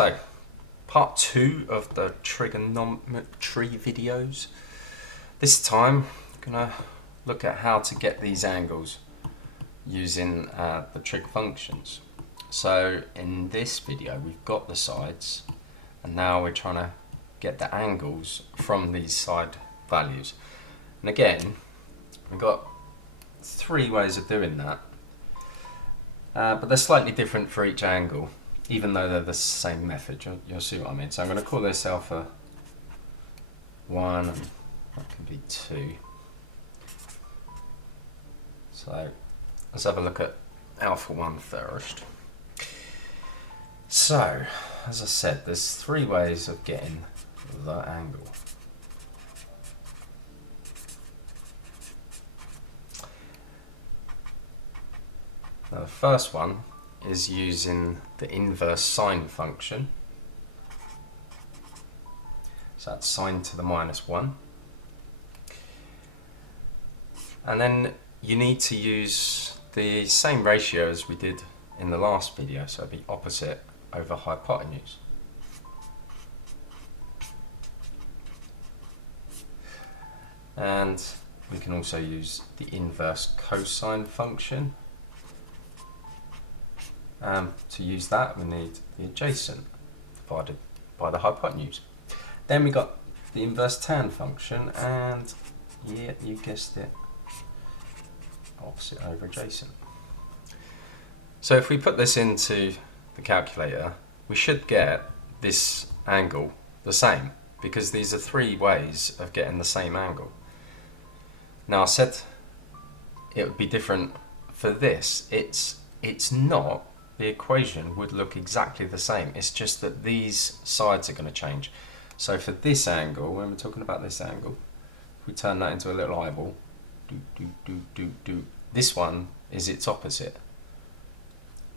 So, part 2 of the trigonometry videos. This time, I'm going to look at how to get these angles using the trig functions. So, in this video, we've got the sides, and now we're trying to get the angles from these side values. And again, we've got 3 ways of doing that, but they're slightly different for each angle, even though they're the same method. You'll see what I mean. So I'm going to call this alpha 1, and that can be 2. So let's have a look at alpha 1 first. So, as I said, there's 3 ways of getting the angle. Now the first one is using the inverse sine function. So that's sine to the -1. And then you need to use the same ratio as we did in the last video, so it'd be opposite over hypotenuse. And we can also use the inverse cosine function. To use that, we need the adjacent divided by the hypotenuse. Then we got the inverse tan function, and yeah, you guessed it, opposite over adjacent. So if we put this into the calculator, we should get this angle the same, because these are 3 ways of getting the same angle. Now I said it would be different for this. It's not. The equation would look exactly the same. It's just that these sides are going to change. So for this angle, when we're talking about this angle, if we turn that into a little eyeball, this one is its opposite.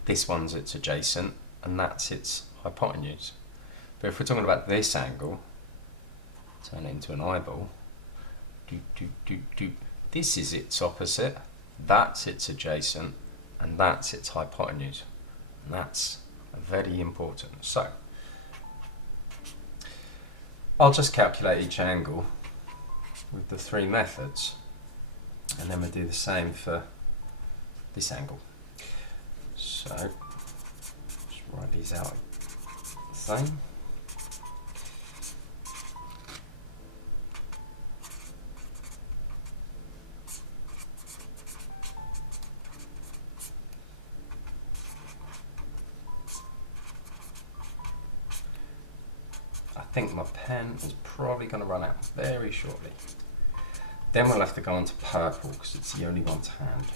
This one's its adjacent, and that's its hypotenuse. But if we're talking about this angle, turn it into an eyeball, this is its opposite, that's its adjacent, and that's its hypotenuse. And that's very important. So I'll just calculate each angle with the 3 methods, and then we'll do the same for this angle. So just write these out the same. I think my pen is probably going to run out very shortly. Then we'll have to go on to purple because it's the only one to hand.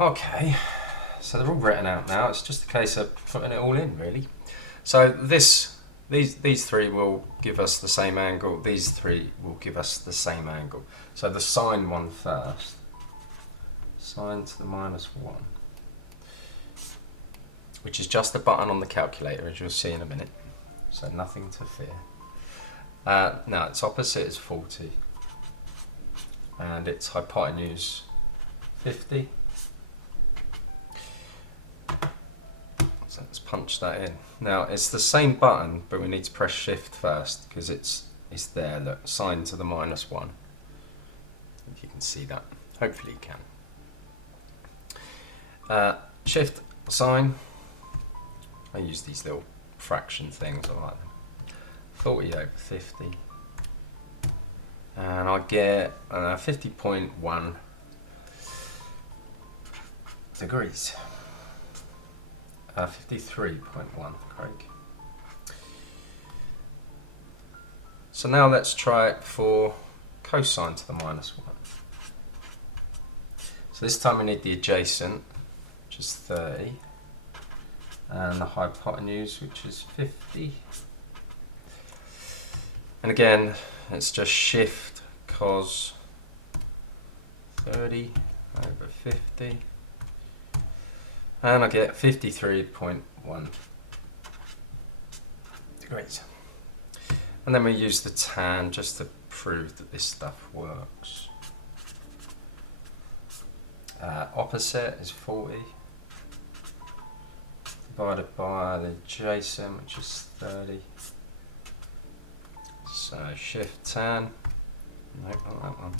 Okay, so they're all written out now. It's just a case of putting it all in, really. So these 3 will give us the same angle. These 3 will give us the same angle. So the sine one first. Sine to the -1. Which is just a button on the calculator, as you'll see in a minute. So nothing to fear. Now its opposite is 40. And its hypotenuse 50. So let's punch that in. Now it's the same button, but we need to press shift first, because it's there, look, sine to the -1. If you can see that. Hopefully you can. Shift, sine. I use these little fraction things, I like them. 40 over 50. And I get 50.1 degrees. 53.1, Craig. So now let's try it for cosine to the -1. So this time we need the adjacent, which is 30. And the hypotenuse, which is 50. And again, it's just shift cos 30 over 50. And I get 53.1 degrees. And then we use the tan just to prove that this stuff works. Opposite is 40. divided by the adjacent, which is 30. So shift tan, nope, not that one.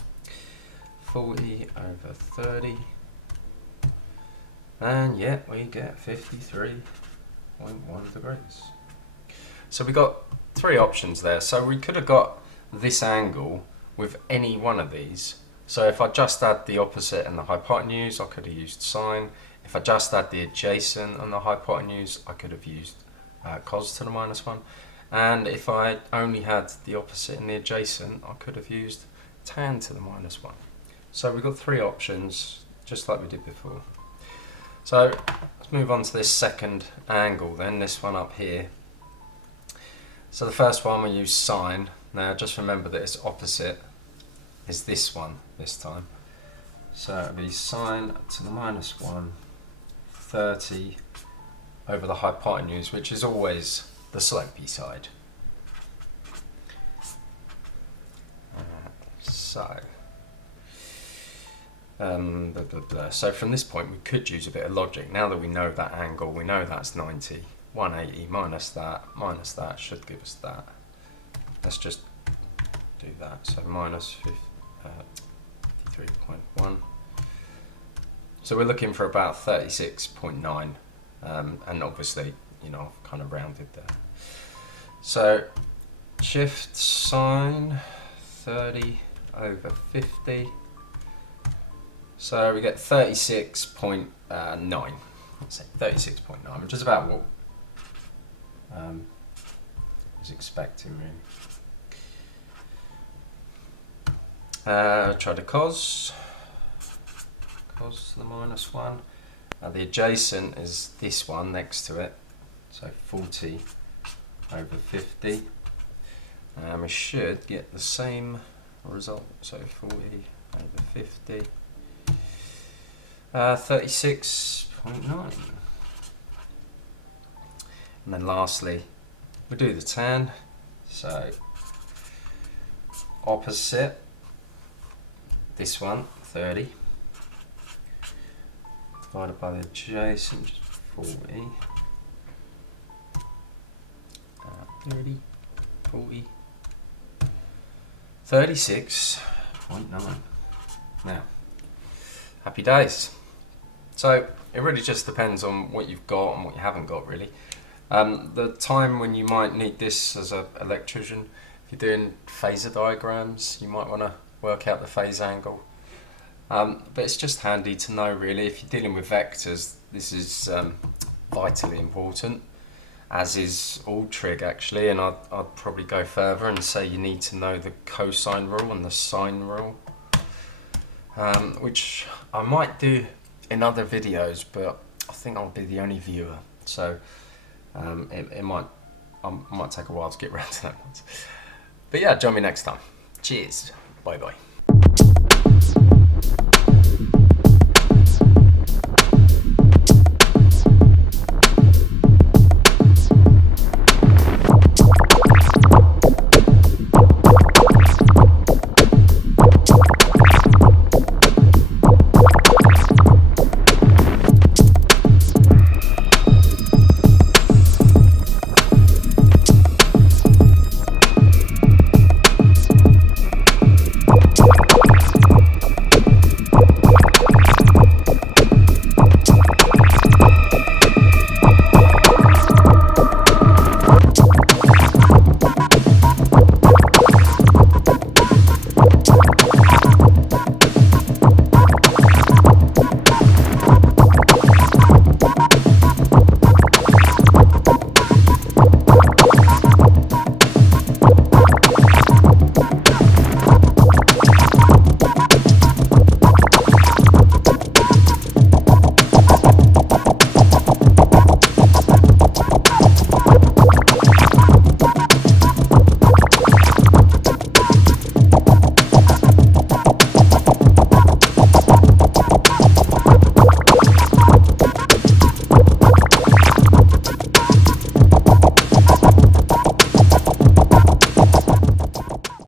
40 over 30. And yeah, we get 53.1 degrees. So we got three options there. So we could have got this angle with any one of these. So if I just add the opposite and the hypotenuse, I could have used sine. If I just add the adjacent and the hypotenuse, I could have used cos to the minus 1. And if I only had the opposite and the adjacent, I could have used tan to the minus 1. So we've got three options, just like we did before. So let's move on to this second angle then, this one up here. So the first one we use sine. Now just remember that its opposite is this one this time. So it would be sine to the minus 1, 30 over the hypotenuse, which is always the slopey side. So from this point we could use a bit of logic. Now that we know that angle, we know that's 90. 180 minus that should give us that. Let's just do that. So minus 53.1. So we're looking for about 36.9, and obviously, you know, I've kind of rounded there. So shift sine 30 over 50. So we get 36.9. Let's say 36.9, which is about what I was expecting, really. Try to cos to the minus 1. The adjacent is this one next to it, so 40 over 50. And we should get the same result, so 40 over 50. 36.9. And then lastly, we do the tan. So opposite, this one, 30. Divided by the adjacent, which is 40. 30, 40. 36.9. Now, happy days. So it really just depends on what you've got and what you haven't got, really. The time when you might need this as an electrician, if you're doing phasor diagrams, you might want to work out the phase angle. But it's just handy to know, really. If you're dealing with vectors, this is vitally important, as is all trig actually, and I'd probably go further and say you need to know the cosine rule and the sine rule, which I might do in other videos, but I think I'll be the only viewer, so it might take a while to get around to that one. But yeah, join me next time. Cheers, bye bye.